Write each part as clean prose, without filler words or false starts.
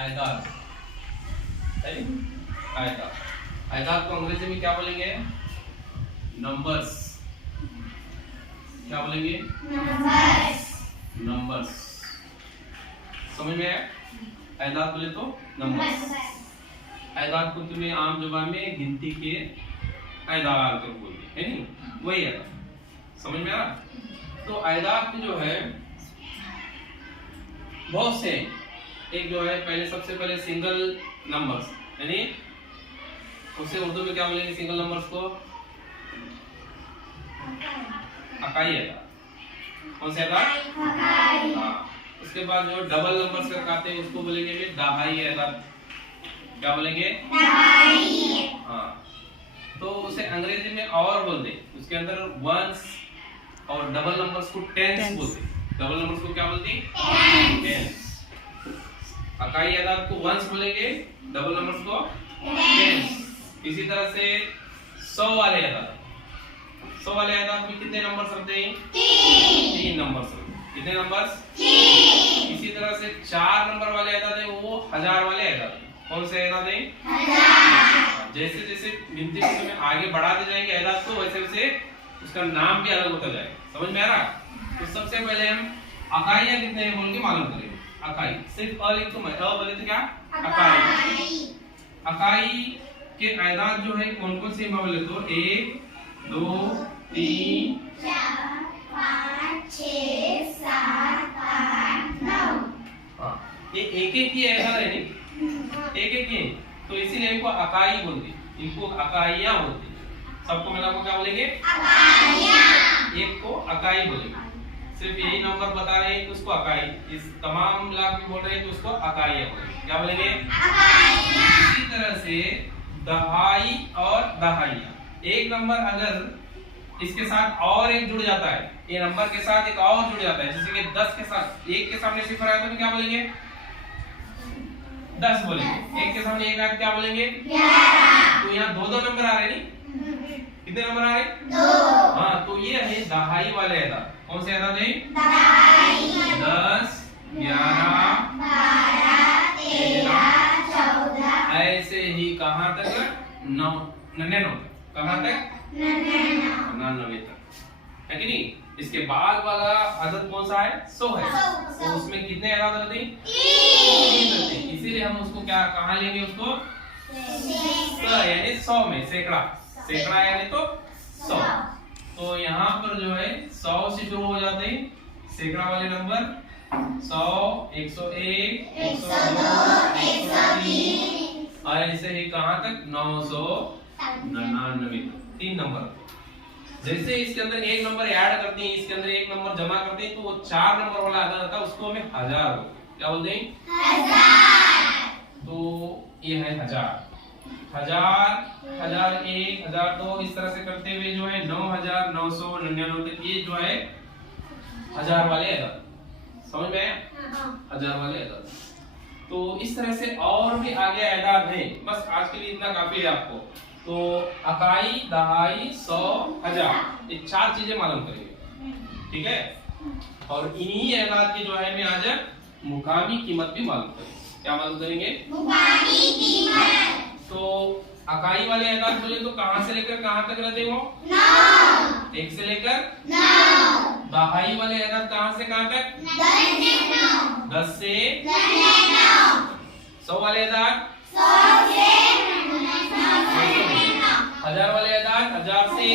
आयताद, आयताद। आयताद को अंग्रेजी में क्या बोलेंगे? नंबर्स। क्या बोलेंगे? नंबर्स। समझ में आया? आयताद बोले तो नंबर्स। आयताद को तुम्हें आम जुबान में गिनती के आयताद को बोलते हैं, नहीं? वही है, समझ में आ? तो आयताद जो है बहुत से, एक जो है पहले सबसे पहले सिंगल नंबर्स, यानी उसे उर्दू में क्या बोलेंगे सिंगल नंबर्स को? अकाई आयताद। कौन से आयताद? अकाई। हाँ। उसके बाद जो डबल नंबर्स का कहते हैं उसको बोलेंगे दहाई आयताद। क्या बोलेंगे? दहाई। हाँ। तो उसे अंग्रेजी में और बोल दे, उसके अंदर वंस और डबल नंबर्स को टेंस बोलते। डबल नंबर्स को क्या बोलते? टेंस। अकाई आयताद को वंस बोलेंगे, डबल नंबर्स को टेंस। इसी तरह से 100 वाले आयताद, 100 वाले आयताद में कितने नंबर्स रखते हैं? 3 नंबर्स। कितने नंबर्स? 3। इसी तरह से 4 नंबर वाले आयताद है वो 1000 वाले आयताद। कौन से आयताद है? 1000। जैसे जैसे गिनती में आगे बढ़ाते जाएंगे आयताद को, वैसे वैसे उसका नाम भी अलग होता जाएगा। समझ में आ रहा? तो सबसे पहले हम अकाइयां कितने हैं बोल के मालूम करेंगे। अकाई सिर्फ अ लिख तो मैं, अ बोले तो क्या? अकाई। अकाई के आयताद जो है कौन कौन से बोले तो 1 2 3 4 5 6 7 8 9। हाँ, ये एक एक ही आयताद है, नहीं? एक एक ही, तो इसीलिए इनको अकाई बोलते, इनको अकाइयां बोलते। सबको मिला को क्या बोलेंगे? अकाइयां। एक को अकाई बोलेंगे। सिर्फ यही नंबर बता रहे हैं तो उसको अकाई, इस तमाम मिला के बोल रहे हैं तो उसको अकाइयां बोलेंगे। क्या बोलेंगे? अकाइयां। इसी तरह से दहाई और दहाइयां, एक नंबर अगर इसके साथ और एक जुड़ जाता है, ये नंबर के साथ एक और जुड़ जाता है, जैसे कि 10 के साथ एक के सामने सिफर आया तो क्या बोलेंगे? 10 बोलेंगे। एक के सामने एक आया क्या बोलेंगे? 11। तो यहाँ दो नंबर आ रहे हैं, कितने नंबर आ रहे? 2। हाँ, तो ये है दहाई वाले आयताद। कौन से आयताद है? दहाई। 10 11 12 13 14। ऐसे ही कहां तक? 99। कहां तक? 99 तक, है कि नहीं? इसके बाद वाला अदद कौन सा है? 100 है। तो उसमें कितने आयताद रहते हैं? 3। इसीलिए हम उसको क्या कहां लेंगे? उसको 100 यानी 100 में सैकड़ा, सैकड़ा यानी तो 100। तो यहाँ पर जो है 100 से शुरू हो जाते हैं सैकड़ा वाले नंबर, 100 101 102 103 और ऐसे ही कहां तक? 999 तक। 3 नंबर। जैसे इसके अंदर एक नंबर ऐड करते हैं, इसके अंदर एक नंबर जमा करते हैं, तो वो 4 नंबर वाला आधा रहता है, उसको हमें 1000 बोलते हैं। क्या बोलते हैं? 1000। तो ये है 1000, 1001 1002 इस तरह से करते हुए जो है 9999 तक ये जो है 1000 वाले आयताद। समझ में आया? 1000 वाले आयताद। तो इस तरह से और भी आगे आयताद हैं, बस आज के लिए इतना काफी है आपको। तो अकाई, दहाई, 100, 1000 ये 4 चीजें मालूम करेंगे, ठीक है? और इन्हीं आयताद की जो है मैं आज मुकामी कीमत भी मालूम करेंगे। क्या मालूम करेंगे? मुकामी कीमत। तो अकाई वाले आयताद बोले तो कहां से लेकर कहां तक रहते हो? 9। 1 से लेकर 9। दहाई वाले आयताद कहां से कहां तक? 10 से 9। 10 से 9। 100 वाले आयताद 100 से 1000 वाले आयताद 1000 से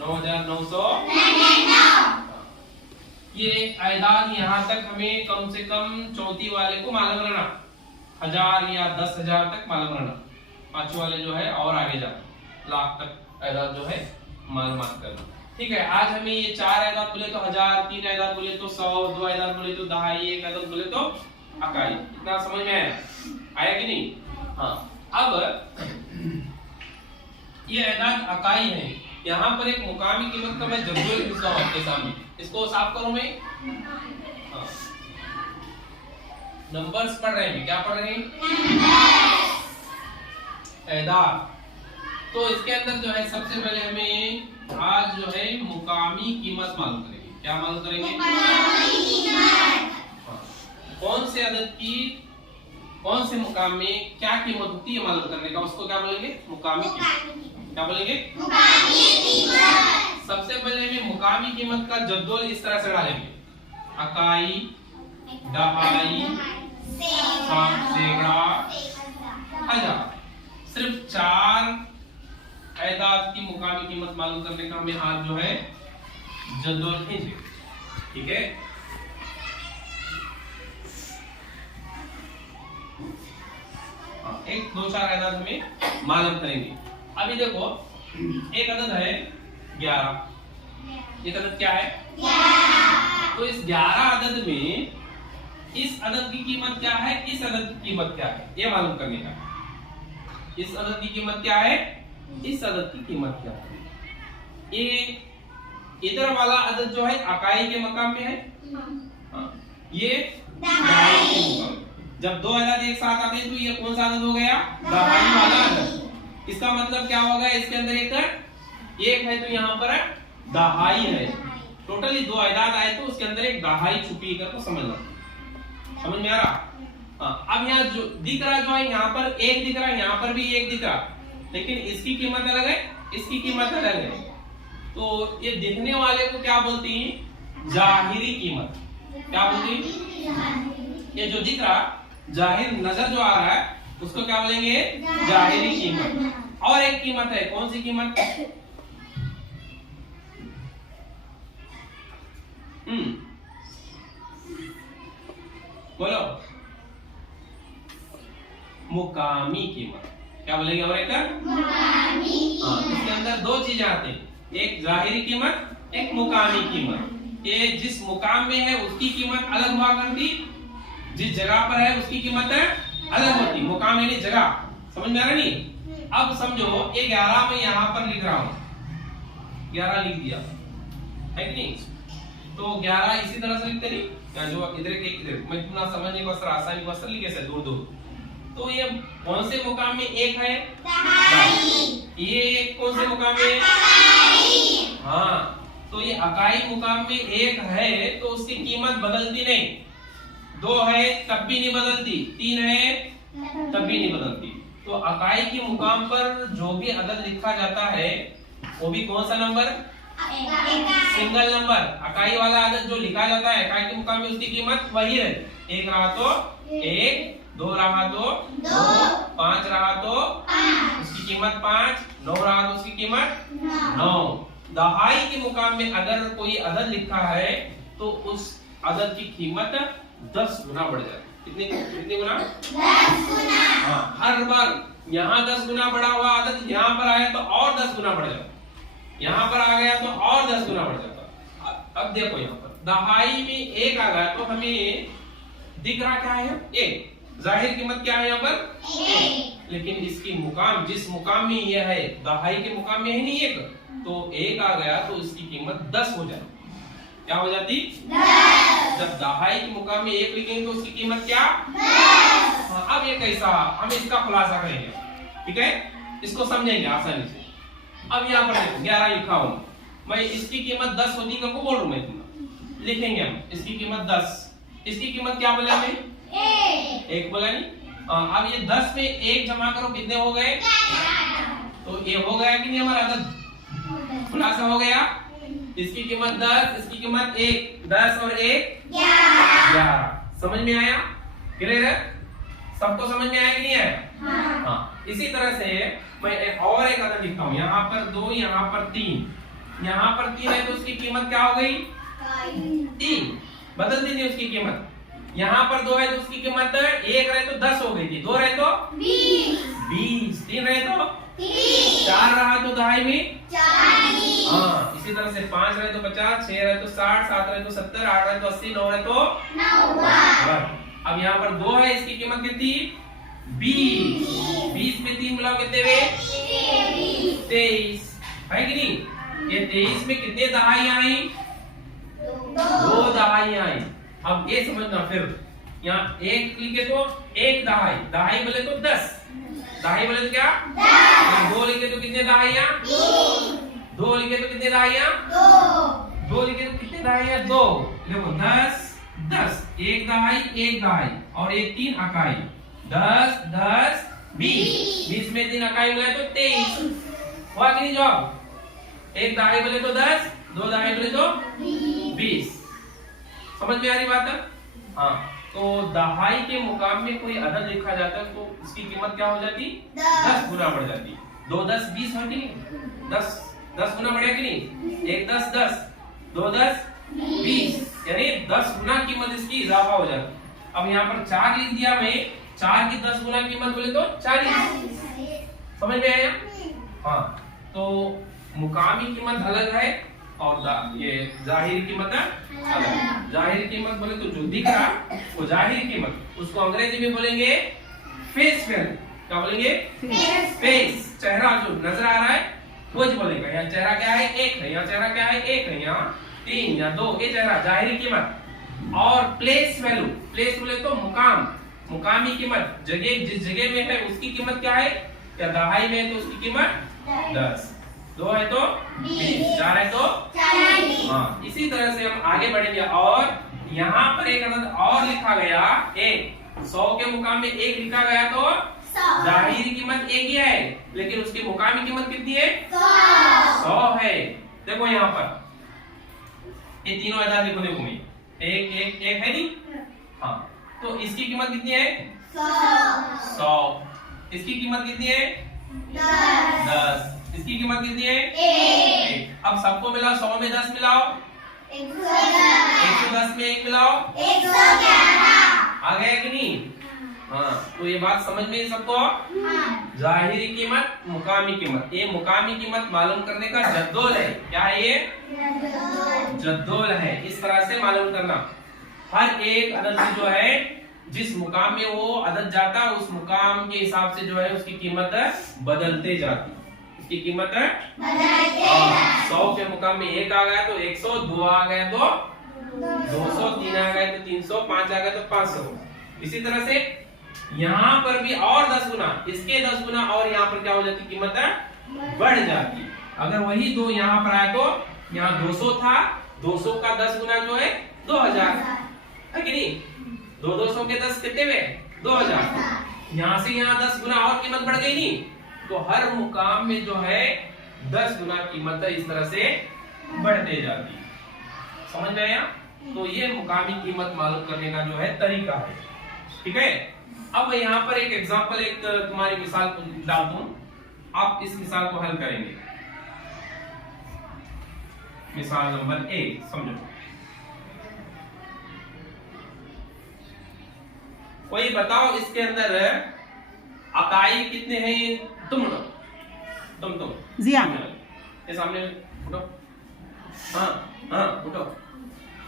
9999। ये आयदाद यहाँ तक हमें कम से कम चौथी वाले को मालूम रहना, 1000 या 10,000 तक मालूम रहना। पांचवी वाले जो है और आगे जा लाख तक आयदाद जो है मालूमात करना। ठीक है, आज हमें ये 4 आयदाद बोले तो 1000, 3 आयदाद बोले तो 100, 2 आयदाद बोले तो दहाई, 1 आयदाद बोले तो अकाई। इतना समझ में आया? आया कि नहीं? हाँ, अब ये आयदाद अकाई है। यहाँ पर एक मुकामी कीमत का मैं जरूर लिखता हूँ आपके सामने, इसको साफ करो। मैं हाँ, नंबर्स पढ़ रहे हैं, क्या पढ़ रहे हैं? आयदाद। तो इसके अंदर जो है सबसे पहले हमें आज जो है मुकामी कीमत मालूम करेंगे। क्या मालूम करेंगे? अदद की कौन से मुकाम में क्या कीमत होती है मालूम करने का, उसको क्या बोलेंगे? मुकामी कीमत। क्या बोलेंगे? मुकामी कीमत। सबसे पहले हम मुकामी कीमत का जद्दोल इस तरह से डालेंगे, अकाई, दहाई, सैकड़ा, हजार। सिर्फ 4 एदाद की मुकामी कीमत मालूम करने का हमें आज जो है जद्दोल खींचे। ठीक है, एक 2-4 अदद हमें मालूम करेंगे। अभी देखो, एक अदद है 11। एक अदद क्या है? 11। तो इस 11 अदद में इस अदद की कीमत क्या है, इस अदद की कीमत क्या है, ये मालूम करने का। इस अदद की कीमत क्या है, इस अदद की कीमत क्या है। ये इधर वाला अदद जो है अकाई के मकाम में है, ये दहाई के मकाम में। जब 2 अदद एक साथ आते हैं तो ये कौन सा अदद हो गया? दहाई वाला अदद। इसका मतलब क्या होगा, इसके अंदर एक है तो यहाँ पर दहाई है। टोटली 2 अदद आए तो उसके अंदर एक दहाई छुपी है, तो समझना। समझ में आ रहा? अब यहाँ जो दिख रहा जो है, यहाँ पर 1 दिख रहा है, यहाँ पर भी 1 दिख रहा, लेकिन इसकी कीमत अलग है, इसकी कीमत अलग है। तो ये दिखने वाले को क्या बोलती हैं? जाहिरी कीमत। क्या बोलती हैं? ये जो दिख रहा, जाहिर नजर जो आ रहा है, उसको क्या बोलेंगे? जाहिरी कीमत। और एक कीमत है, कौन सी कीमत? बोलो। मुकामी कीमत। क्या बोलेंगे? और एक मुकामी। इसके अंदर 2 चीजें आती हैं, एक जाहिरी कीमत, एक मुकामी कीमत। ये जिस मुकाम में है उसकी कीमत अलग हुआ करती, जिस जगह पर है उसकी कीमत अलग होती। मुकाम यानी जगह। समझ में आ रहा नहीं? अब समझो, ये 11 में यहाँ पर लिख रहा हूँ, 11 लिख दिया है कि नहीं? तो 11 इसी तरह से लिखते नहीं, जो इधर के इधर मैं इतना समझने को असर आसानी को असर लिखे से दूर दूर। तो ये कौन से मुकाम में 1 है? ये कौन से मुकाम में? हाँ, तो ये अकाई मुकाम में 1 है तो उसकी कीमत बदलती नहीं। 2 है तब भी नहीं बदलती, 3 है तब भी नहीं बदलती। तो अकाई के मुकाम पर जो भी अदद लिखा जाता है वो भी कौन सा नंबर? Single number. अकाई वाला अदद जो लिखा जाता है अकाई के मुकाम में, उसकी कीमत वही है। 1 रहा तो 1, 2 रहा तो 2, 5 रहा तो उसकी कीमत 5, 9 रहा तो उसकी कीमत 9। दहाई के मुकाम में अगर कोई अदद लिखा है तो उस अदद की कीमत 10 गुना बढ़ जाती है। कितनी गुना? 10 गुना। हाँ, हर बार यहाँ 10 गुना बढ़ा हुआ अदद यहाँ पर आया तो और 10 गुना बढ़ जाता, यहाँ पर आ गया तो और 10 गुना बढ़ जाता। अब देखो, यहाँ पर दहाई में 1 आ गया तो हमें दिख रहा क्या है? 1। जाहिर कीमत क्या है यहाँ पर? 1। लेकिन इसकी मुकाम, जिस मुकाम में यह है, दहाई के मुकाम में है नहीं 1, तो 1 आ गया तो इसकी कीमत 10 हो जाती। क्या हो जाती? 10। जब दहाई के मुकाम में 1 लिखेंगे तो उसकी कीमत क्या? 10। हाँ, अब ये कैसा, हम इसका खुलासा करेंगे। ठीक है, इसको समझेंगे आसानी से। अब यहाँ पर देखो 11 लिखा हूं मैं, इसकी कीमत 10 होती है, बोल रहा मैं, लिखेंगे हम इसकी कीमत 10। इसकी कीमत क्या बोला मैं? 1 बोला नहीं? अब ये 10 में 1 जमा करो, कितने हो गए? तो ये हो गया कि नहीं हमारा अदद? खुलासा हो गया। इसकी कीमत 10, इसकी कीमत 1, 10 और 1 11। समझ में आया? क्लियर है? सबको समझ में आया कि नहीं आया? हाँ। इसी तरह से मैं और एक अदद लिखता हूँ, यहाँ पर 2, यहाँ पर 3, यहाँ पर 3 है तो उसकी कीमत क्या हो गई? 3। बदल दीजिए उसकी कीमत। यहाँ पर 2 है तो उसकी कीमत 1 रहे तो 10 हो गई थी, 2 रहे तो 20, 3 रहे तो 4 रहा तो दहाई में 40। हाँ, इसी तरह से 5 रहे तो 50, 6 रहे तो 60, 7 रहे तो 70, 8 रहे तो 80, 9 रहे तो 90। अब यहाँ पर 2 है, इसकी कीमत कितनी? 20। 20 में 3 मिलाओ कितने हुए? 23। है कि नहीं? ये 23 में कितने दहाइयां आई? 2 दहाइयां आई। अब ये समझना, फिर यहाँ 1 लिखे तो 1 दहाई, दहाई बोले तो 10, दहाई बोले तो क्या? 10। 2 लिखे तो कितने दहाइयां? 2 लिखे तो कितने दहाइयां? 2 लिखे तो कितने दहाइयां? 2। देखो 10 10 एक दहाई और ये 3 अकाई। 10 10 20, 20 में 3 अकाई मिलाए तो 23। हुआ कि नहीं जवाब? एक दहाई बोले तो 10, 2 दहाई बोले तो 20। समझ में आ रही बात है? हाँ, तो दहाई के मुकाम में कोई अदद लिखा जाता है तो इसकी कीमत क्या हो जाती? 10 गुना बढ़ जाती। 2 10 20 है कि नहीं? 10 गुना बढ़े कि नहीं? 1 10 10, 2 10 20, यानी 10 गुना कीमत इसकी इजाफा हो जाती। अब यहाँ पर 4 लिख दिया मैं, 4 की 10 गुना कीमत बोले तो 40। समझ में आया? हाँ, तो मुकामी कीमत अलग है और ये जाहिर कीमत अलग। जाहिर कीमत बोले तो जो दिख रहा वो जाहिर कीमत, उसको अंग्रेजी में बोलेंगे फेस वैल्यू। क्या बोलेंगे? फेस, चेहरा जो नजर आ रहा है वो बोलेगा। यहाँ चेहरा क्या है? 1 है। यहाँ चेहरा क्या है? 1 है। यहाँ 3 या 2, ये चेहरा जाहिर कीमत। और प्लेस वैल्यू, प्लेस बोले तो मुकाम, मुकामी कीमत, जगह जिस जगह में है उसकी कीमत क्या है? या दहाई में है तो उसकी कीमत 10, 2 है तो 20, 4 है तो 40। हाँ, इसी तरह से हम आगे बढ़ेंगे। और यहाँ पर एक अदद और लिखा गया 1, 100 के मुकाम में 1 लिखा गया तो जाहिर कीमत 1 ही है, लेकिन उसकी मुकामी कीमत कितनी है? 100 है। देखो यहाँ पर ये तीनों अदद लिखो, देखो मैं 1 है नहीं? हाँ, तो इसकी कीमत कितनी है? 100। इसकी कीमत कितनी है? 10। इसकी कीमत कितनी है? 1। अब सबको मिलाओ, 100 में 10 मिलाओ, 110 में 1 मिलाओ, 111। आ गया कि नहीं? हाँ, तो ये बात समझ में सबको? जाहिरी कीमत, मुकामी कीमत, ये मुकामी कीमत मालूम करने का जद्दोल है। क्या है ये? जद्दोल है। इस तरह से मालूम करना, हर एक अदद जो है जिस मुकाम में वो अदद जाता है उस मुकाम के हिसाब से जो है उसकी कीमत बदलते जाती। उसकी कीमत 100 के मुकाम में 1 आ गया तो 100, 2 आ गया तो 200, 3 आ गया तो 300, 5 आ गया तो 500। इसी तरह से यहाँ पर भी और 10 गुना, इसके 10 गुना और यहाँ पर क्या हो जाती? कीमत बढ़ जाती। अगर वही 2 यहाँ पर आए तो यहाँ 200 था, 200 का 10 गुना जो है 2000 है कि नहीं? 200 के 10 कितने में? 2000। यहाँ से यहाँ 10 गुना और कीमत बढ़ गई नहीं? तो हर मुकाम में जो है 10 गुना कीमत इस तरह से बढ़ते जाती। समझ में आया? तो ये मुकामी कीमत मालूम करने का जो है तरीका है। ठीक है, अब यहाँ पर एक एग्जांपल, एक तुम्हारी मिसाल डालता हूं, आप इस मिसाल को हल करेंगे। मिसाल नंबर 1 समझो। कोई बताओ इसके अंदर अकाई कितने हैं? तुम ये सामने उठो। हाँ हाँ उठो।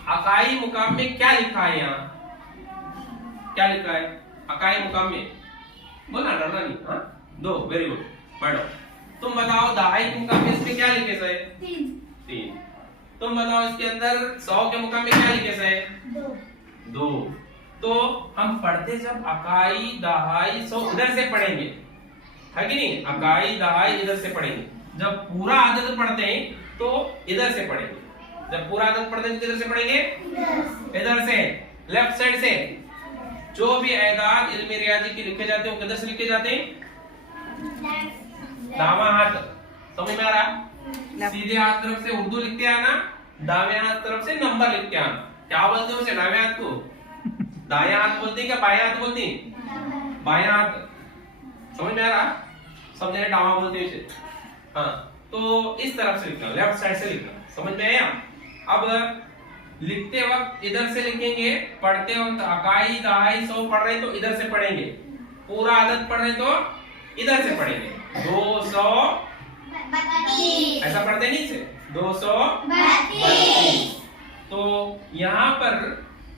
अकाई मुकाम में क्या लिखा है? यहाँ क्या लिखा है अकाई मुकाम में? बोला डरना नहीं। हाँ 2, वेरी गुड, पढ़ो। तुम बताओ दहाई के मुकाम में इसमें क्या लिखे से? 3। तुम बताओ इसके अंदर 100 के मुकाम में क्या लिखे से? 2। तो हम पढ़ते जब अकाई दहाई 100 इधर से पढ़ेंगे, है कि नहीं? अकाई दहाई इधर से पढ़ेंगे। जब पूरा आदत पढ़ते हैं तो इधर से पढ़ेंगे। जब पूरा आदत पढ़ते हैं तो इधर से पढ़ेंगे, इधर से, लेफ्ट साइड से। जो भी एदाद इल्मी रियाजी के लिखे जाते हैं वो किधर से लिखे जाते हैं? दावा हाथ। समझ में आ रहा? सीधे हाथ तरफ से उर्दू लिखते आना, दावे हाथ तरफ से नंबर लिखते आना। क्या बोलते हैं उसे? दावे हाथ को दाया हाथ बोलते हैं क्या बाया हाथ बोलते हैं? बाया हाथ। समझ में आ रहा? सब जगह डावा बोलते हैं इसे। हाँ, तो इस तरफ से लिखना, लेफ्ट साइड से लिखना। समझ में आया? अब लिखते वक्त इधर से लिखेंगे, पढ़ते वक्त अकाई दहाई 100 पढ़ रहे तो इधर से पढ़ेंगे, पूरा आदत पढ़ रहे तो इधर से पढ़ेंगे। 200 ऐसा पढ़ते नहीं इसे? 232। तो यहाँ पर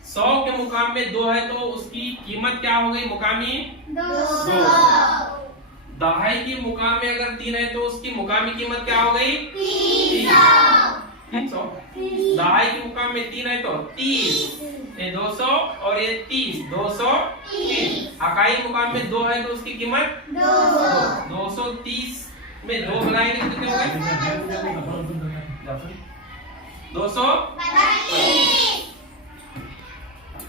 100 के मुकाम में 2 है तो उसकी कीमत क्या हो गई? मुकामी 2। दहाई की मुकाम में अगर 3 है तो उसकी मुकामी कीमत क्या हो गई? 300। दहाई के मुकाम में 3 है तो 30, ये 200 और ये 30, 230। अकाई मुकाम में 2 है तो उसकी कीमत 230 में 2 मिलाएंगे कितने हो गए? 200।